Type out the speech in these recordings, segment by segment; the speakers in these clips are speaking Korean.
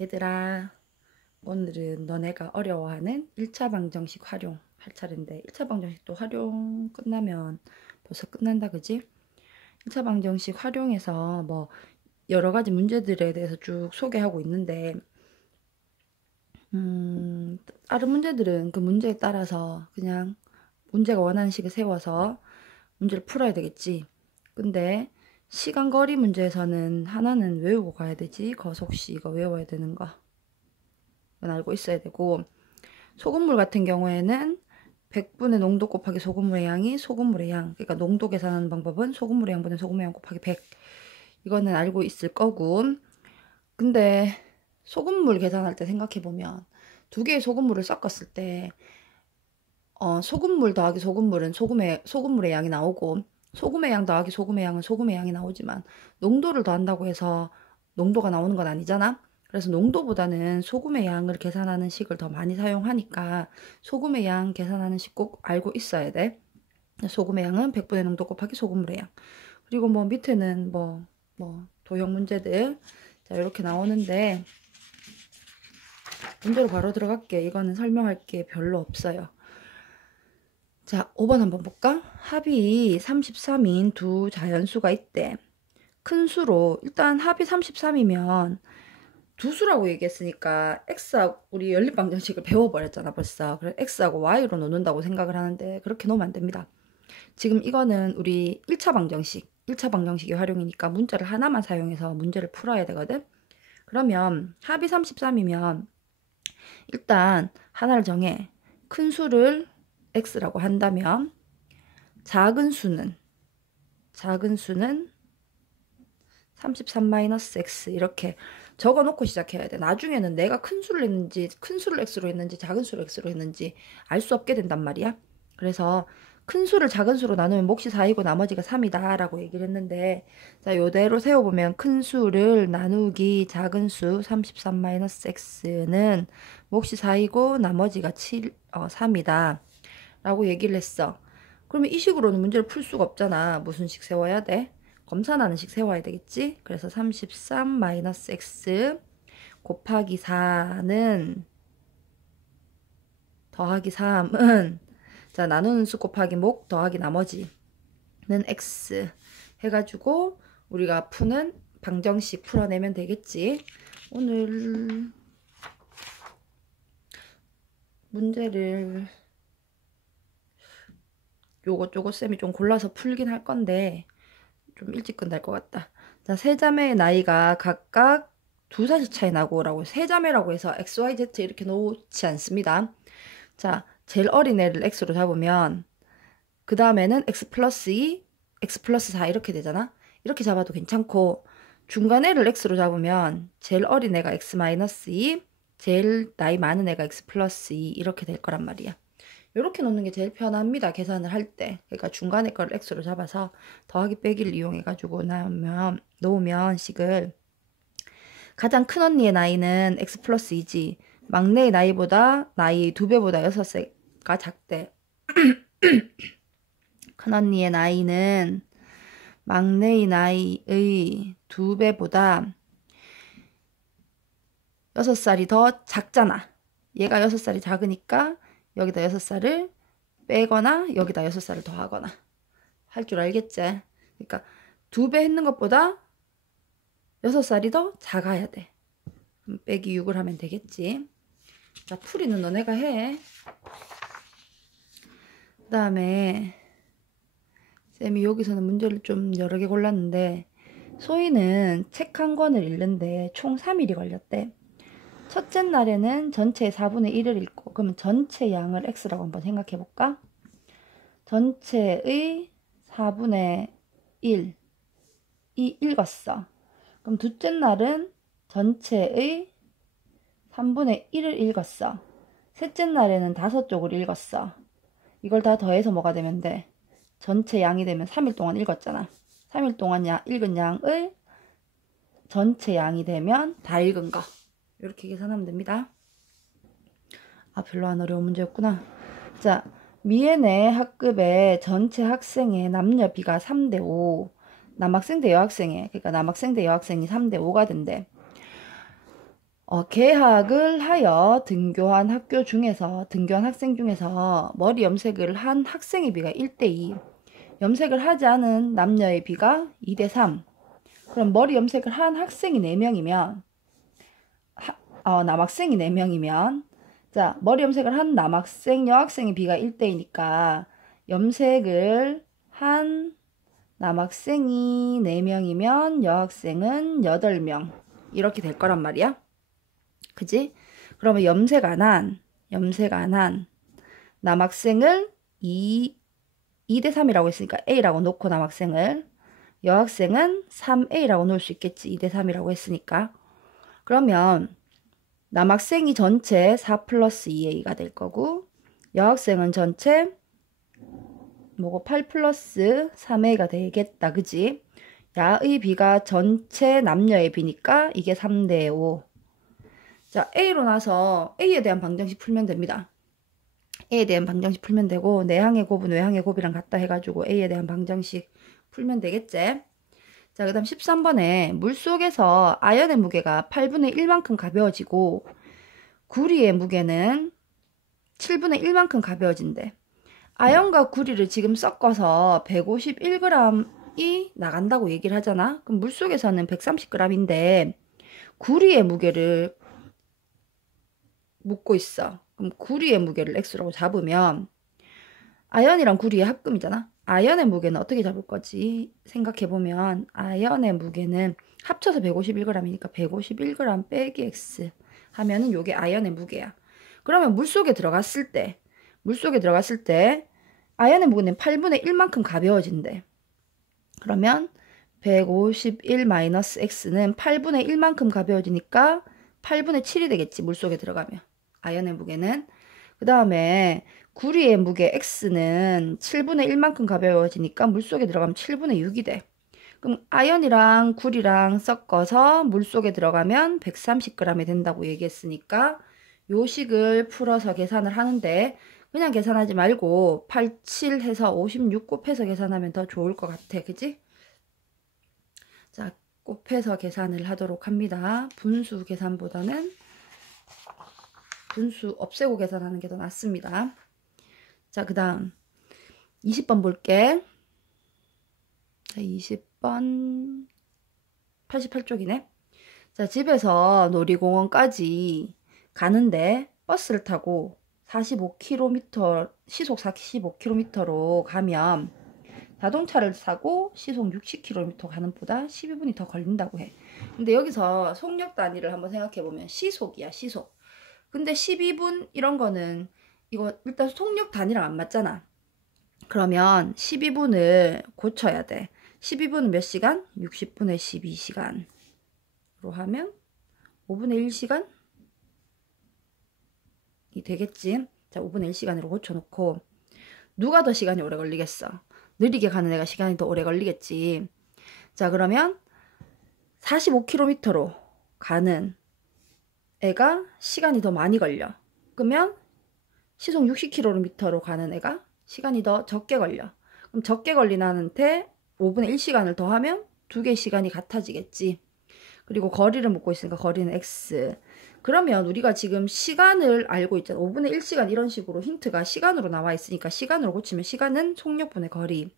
얘들아, 오늘은 너네가 어려워하는 1차 방정식 활용 할 차례인데 1차 방정식도 활용 끝나면 벌써 끝난다, 그지? 1차 방정식 활용해서 뭐 여러 가지 문제들에 대해서 쭉 소개하고 있는데 다른 문제들은 그 문제에 따라서 그냥 문제가 원하는 식을 세워서 문제를 풀어야 되겠지. 근데 시간 거리 문제에서는 하나는 외우고 가야 되지. 거속시 이거 외워야 되는 거. 이건 알고 있어야 되고, 소금물 같은 경우에는 100분의 농도 곱하기 소금물의 양이 소금물의 양. 그러니까 농도 계산하는 방법은 소금물의 양분의 소금의 양 곱하기 100. 이거는 알고 있을 거고. 근데 소금물 계산할 때 생각해보면 두 개의 소금물을 섞었을 때 소금물 더하기 소금물은 소금물의 양이 나오고, 소금의 양 더하기 소금의 양은 소금의 양이 나오지만 농도를 더한다고 해서 농도가 나오는 건 아니잖아. 그래서 농도보다는 소금의 양을 계산하는 식을 더 많이 사용하니까 소금의 양 계산하는 식 꼭 알고 있어야 돼. 소금의 양은 100분의 농도 곱하기 소금물의 양. 그리고 뭐 밑에는 뭐 도형 문제들 자 이렇게 나오는데, 문제로 바로 들어갈게. 이거는 설명할 게 별로 없어요. 자, 5번 한번 볼까? 합이 33인 두 자연수가 있대. 큰 수로, 일단 합이 33이면 두 수라고 얘기했으니까 x하고, 우리 연립방정식을 배워버렸잖아 벌써. 그래서 x하고 y로 놓는다고 생각을 하는데 그렇게 놓으면 안 됩니다. 지금 이거는 우리 1차 방정식의 활용이니까 문자를 하나만 사용해서 문제를 풀어야 되거든. 그러면 합이 33이면 일단 하나를 정해. 큰 수를 x라고 한다면 작은 수는 33-x 이렇게 적어 놓고 시작해야 돼. 나중에는 내가 큰 수를 했는지 큰 수를 x로 했는지 작은 수를 x로 했는지 알 수 없게 된단 말이야. 그래서 큰 수를 작은 수로 나누면 몫이 4이고 나머지가 3이다 라고 얘기를 했는데, 자 요대로 세워보면 큰 수를 나누기 작은 수 33-x는 몫이 4이고 나머지가 3이다 라고 얘기를 했어. 그러면 이 식으로는 문제를 풀 수가 없잖아. 무슨 식 세워야 돼? 검산하는 식 세워야 되겠지? 그래서 33-x 곱하기 4는 더하기 3은 자 나누는 수 곱하기 목 더하기 나머지는 x 해가지고 우리가 푸는 방정식 풀어내면 되겠지. 오늘 문제를 요것저것 쌤이 좀 골라서 풀긴 할 건데 좀 일찍 끝날 것 같다. 자, 세 자매의 나이가 각각 2살 차이 나고라고, 세 자매라고 해서 x, y, z 이렇게 놓지 않습니다. 자, 제일 어린 애를 x로 잡으면 그 다음에는 x 플러스 2, x 플러스 4 이렇게 되잖아. 이렇게 잡아도 괜찮고, 중간 애를 x로 잡으면 제일 어린 애가 x 마이너스 2, 제일 나이 많은 애가 x 플러스 2 이렇게 될 거란 말이야. 이렇게 놓는 게 제일 편합니다. 계산을 할 때. 그러니까 중간에 거를 x로 잡아서 더하기 빼기를 이용해 가지고 놓으면 식을, 가장 큰 언니의 나이는 x 플러스 2지 막내의 나이보다 나이 2배보다 6세가 작대. 큰 언니의 나이는 막내의 나이의 2배보다 6살이 더 작잖아. 얘가 6살이 작으니까 여기다 6살을 빼거나 여기다 6살을 더하거나 할 줄 알겠지? 그러니까 2배 했는 것보다 6살이 더 작아야 돼. 그럼 빼기 6을 하면 되겠지. 자, 풀이는 너네가 해. 그 다음에 쌤이 여기서는 문제를 좀 여러 개 골랐는데, 소희는 책 한 권을 읽는데 총 3일이 걸렸대. 첫째 날에는 전체의 4분의 1을 읽고, 그러면 전체 양을 x라고 한번 생각해 볼까? 전체의 4분의 1이 읽었어. 그럼 둘째 날은 전체의 3분의 1을 읽었어. 셋째 날에는 5쪽을 읽었어. 이걸 다 더해서 뭐가 되면 돼? 전체 양이 되면 3일 동안 읽었잖아. 3일 동안 읽은 양을 전체 양이 되면 다 읽은 거. 이렇게 계산하면 됩니다. 아, 별로 안 어려운 문제였구나. 자, 미엔의 학급의 전체 학생의 남녀 비가 3대5, 남학생 대 여학생의, 그러니까 남학생 대 여학생이 3대5가 된대. 개학을 하여 등교한 학생 중에서 머리 염색을 한 학생의 비가 1대2, 염색을 하지 않은 남녀의 비가 2대3. 그럼 머리 염색을 한 학생이 4명이면, 남학생이 4명이면, 자, 머리 염색을 한 남학생, 여학생의 비가 1대2니까, 염색을 한 남학생이 4명이면 여학생은 8명. 이렇게 될 거란 말이야. 그지? 그러면 염색 안 한 남학생을 2대3이라고 했으니까 A라고 놓고 남학생을, 여학생은 3A라고 놓을 수 있겠지. 2대3이라고 했으니까. 그러면 남학생이 전체 4 플러스 2A가 될 거고, 여학생은 전체 8 플러스 3A가 되겠다. 그지? 야의 비가 전체 남녀의 비니까 이게 3대5. 자, A로 나서 A에 대한 방정식 풀면 됩니다. A에 대한 방정식 풀면 되고, 내항의 곱은 외항의 곱이랑 같다 해가지고 A에 대한 방정식 풀면 되겠지? 자, 그 다음 13번에 물속에서 아연의 무게가 8분의 1만큼 가벼워지고 구리의 무게는 7분의 1만큼 가벼워진대. 아연과 구리를 지금 섞어서 151g이 나간다고 얘기를 하잖아. 그럼 물속에서는 130g인데 구리의 무게를 묻고 있어. 그럼 구리의 무게를 x라고 잡으면 아연이랑 구리의 합금이잖아. 아연의 무게는 어떻게 잡을 거지? 생각해보면 아연의 무게는 합쳐서 151g이니까 151g 빼기 x 하면은 요게 아연의 무게야. 그러면 물속에 들어갔을 때 아연의 무게는 8분의 1만큼 가벼워진대. 그러면 151-x는 8분의 1만큼 가벼워지니까 8분의 7이 되겠지. 물속에 들어가면 아연의 무게는. 그 다음에 구리의 무게 x는 7분의 1만큼 가벼워지니까 물속에 들어가면 7분의 6이 돼. 그럼 아연이랑 구리랑 섞어서 물속에 들어가면 130g이 된다고 얘기했으니까 요 식을 풀어서 계산을 하는데 그냥 계산하지 말고 87 해서 56 곱해서 계산하면 더 좋을 것 같아. 그치? 자, 곱해서 계산을 하도록 합니다. 분수 계산보다는 분수 없애고 계산하는 게 더 낫습니다. 자, 그 다음 20번 볼게. 자, 20번 88쪽이네. 자, 집에서 놀이공원까지 가는데 버스를 타고 45km, 시속 45km로 가면 자동차를 타고 시속 60km 가는 보다 12분이 더 걸린다고 해. 근데 여기서 속력 단위를 한번 생각해보면 시속이야, 시속. 근데 12분 이런 거는 이거 일단 속력 단위랑 안 맞잖아. 그러면 12분을 고쳐야 돼. 12분은 몇 시간? 60분의 12시간으로 하면 5분의 1시간이 되겠지. 자, 5분의 1시간으로 고쳐놓고 누가 더 시간이 오래 걸리겠어? 느리게 가는 애가 시간이 더 오래 걸리겠지. 자, 그러면 45km로 가는 애가 시간이 더 많이 걸려. 그러면 시속 60km로 가는 애가 시간이 더 적게 걸려. 그럼 적게 걸린 애한테 5분의 1시간을 더하면 두 개의 시간이 같아지겠지. 그리고 거리를 묻고 있으니까 거리는 x. 그러면 우리가 지금 시간을 알고 있잖아. 5분의 1시간 이런 식으로 힌트가 시간으로 나와 있으니까 시간으로 고치면 시간은 속력분의 거리.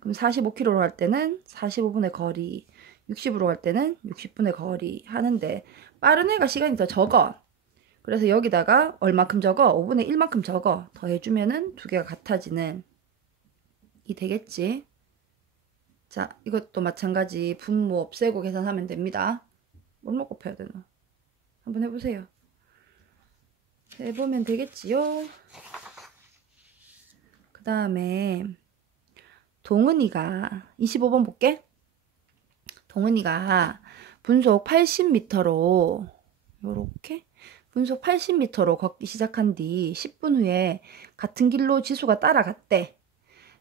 그럼 45km로 갈 때는 45분의 거리, 60으로 갈 때는 60분의 거리 하는데 빠른 애가 시간이 더 적어. 그래서 여기다가 얼마큼 적어? 5분의 1만큼 적어. 더해주면은 두 개가 같아지는 이 되겠지. 자, 이것도 마찬가지 분모 없애고 계산하면 됩니다. 뭘로 곱해야 되나? 한번 해보세요. 해보면 되겠지요. 그 다음에 동은이가 25번 볼게. 동은이가 분속 80m로 요렇게 분속 80m로 걷기 시작한 뒤 10분 후에 같은 길로 지수가 따라갔대.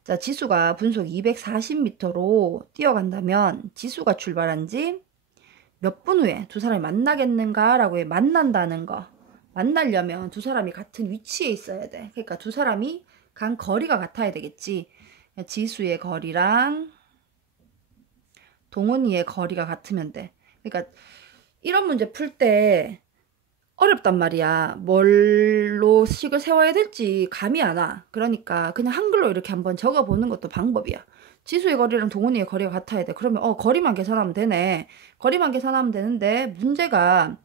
자, 지수가 분속 240m로 뛰어간다면 지수가 출발한 지 몇 분 후에 두 사람이 만나겠는가? 라고 해. 만난다는 거. 만나려면 두 사람이 같은 위치에 있어야 돼. 그러니까 두 사람이 간 거리가 같아야 되겠지. 지수의 거리랑 동은이의 거리가 같으면 돼. 그러니까 이런 문제 풀 때 어렵단 말이야. 뭘로 식을 세워야 될지 감이 안 와. 그러니까 그냥 한글로 이렇게 한번 적어보는 것도 방법이야. 지수의 거리랑 동훈이의 거리가 같아야 돼. 그러면 거리만 계산하면 되네. 거리만 계산하면 되는데 문제가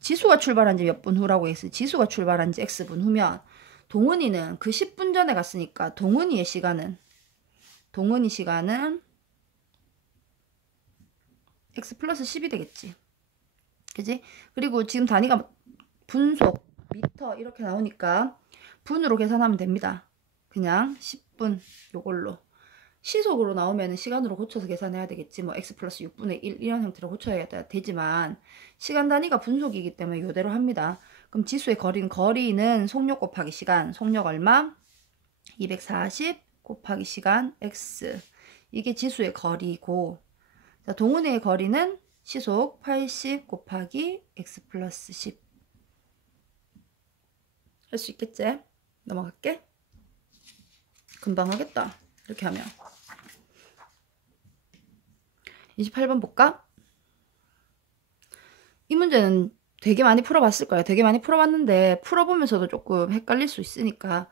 지수가 출발한 지 몇 분 후라고 했어. 지수가 출발한 지 X분 후면 동훈이는 그 10분 전에 갔으니까 동훈이 시간은 X 플러스 10이 되겠지. 그지? 그리고 지금 단위가 분속, 미터 이렇게 나오니까 분으로 계산하면 됩니다. 그냥 10분 요걸로. 시속으로 나오면 시간으로 고쳐서 계산해야 되겠지. 뭐 x 플러스 6분의 1 이런 형태로 고쳐야 되지만 시간 단위가 분속이기 때문에 이대로 합니다. 그럼 지수의 거리는 속력 곱하기 시간. 속력 얼마? 240 곱하기 시간 x. 이게 지수의 거리고, 자, 동훈의 거리는 시속 80 곱하기 x 플러스 10. 할 수 있겠지? 넘어갈게. 금방 하겠다. 이렇게 하면 28번 볼까? 이 문제는 되게 많이 풀어봤을 거야. 되게 많이 풀어봤는데 풀어보면서도 조금 헷갈릴 수 있으니까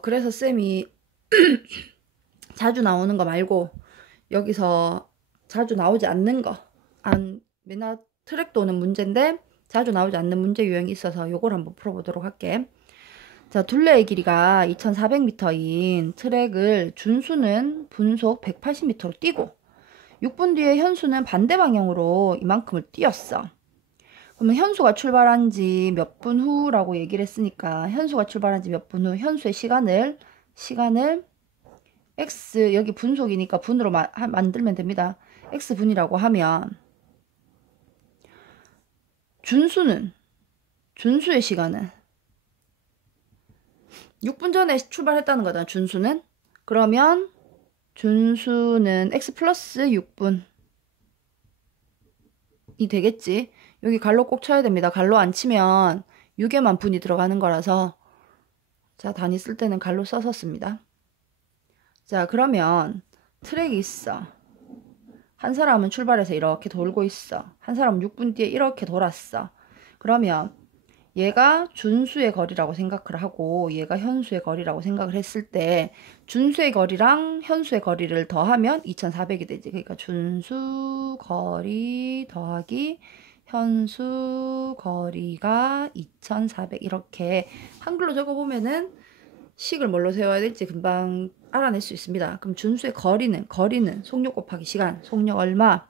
그래서 쌤이 자주 나오는 거 말고 여기서 자주 나오지 않는 거, 맨날 트랙 도는 문제인데 자주 나오지 않는 문제 유형이 있어서 요걸 한번 풀어보도록 할게. 자, 둘레의 길이가 2400m인 트랙을 준수는 분속 180m로 뛰고 6분 뒤에 현수는 반대 방향으로 이만큼을 뛰었어. 그러면 현수가 출발한 지 몇 분 후라고 얘기를 했으니까 현수가 출발한 지 몇 분 후 현수의 시간을 x, 여기 분속이니까 분으로 만들면 됩니다. x분이라고 하면 준수의 시간은 6분 전에 출발했다는 거다. 준수는. 그러면 준수는 x 플러스 6분이 되겠지. 여기 갈로 꼭 쳐야 됩니다. 갈로 안 치면 6에만 분이 들어가는 거라서, 자, 단위 쓸 때는 갈로 써서 씁니다. 자, 그러면 트랙이 있어. 한 사람은 출발해서 이렇게 돌고 있어. 한 사람은 6분 뒤에 이렇게 돌았어. 그러면 얘가 준수의 거리라고 생각을 하고 얘가 현수의 거리라고 생각을 했을 때 준수의 거리랑 현수의 거리를 더하면 2400이 되지. 그러니까 준수 거리 더하기 현수 거리가 2400, 이렇게 한글로 적어보면은 식을 뭘로 세워야 될지 금방 알아낼 수 있습니다. 그럼 준수의 거리는 속력 곱하기 시간. 속력 얼마?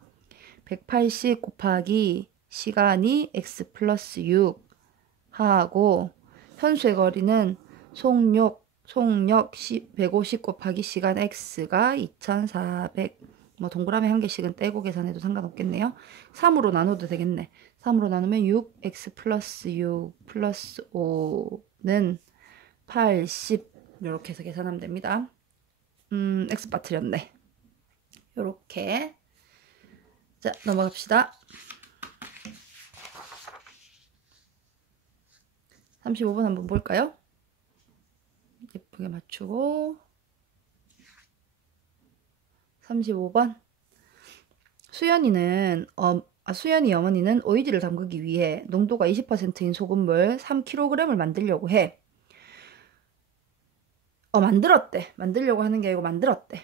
180 곱하기 시간이 x 플러스 6 하고, 현수의 거리는 속력 150 곱하기 시간 x가 2400. 뭐 동그라미 한 개씩은 떼고 계산해도 상관없겠네요. 3으로 나눠도 되겠네. 3으로 나누면 6x 플러스 6 플러스 5는 80. 이렇게 해서 계산하면 됩니다. x바 틀렸네. 요렇게. 자, 넘어갑시다. 35번 한번 볼까요? 예쁘게 맞추고. 35번. 수연이 어머니는 오이지를 담그기 위해 농도가 20%인 소금물 3kg을 만들려고 해. 만들었대. 만들려고 하는 게 아니고 만들었대.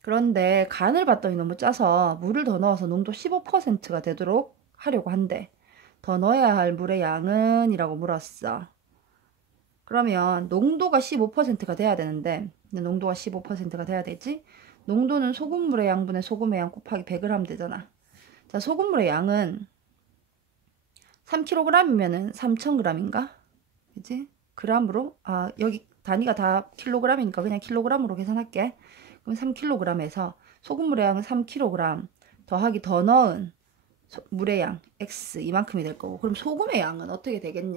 그런데 간을 봤더니 너무 짜서 물을 더 넣어서 농도 15%가 되도록 하려고 한대. 더 넣어야 할 물의 양은? 이라고 물었어. 그러면 농도가 15%가 돼야 되는데, 농도가 15%가 돼야 되지? 농도는 소금물의 양분의 소금의 양 곱하기 100을 하면 되잖아. 자, 소금물의 양은 3kg이면은 3000g인가? 그지? 그람으로? 여기 단위가 다 킬로그램이니까 그냥 킬로그램으로 계산할게. 그럼 3kg에서 소금물의 양은 3kg 더하기 더 넣은 물의 양 x 이만큼이 될 거고, 그럼 소금의 양은 어떻게 되겠냐?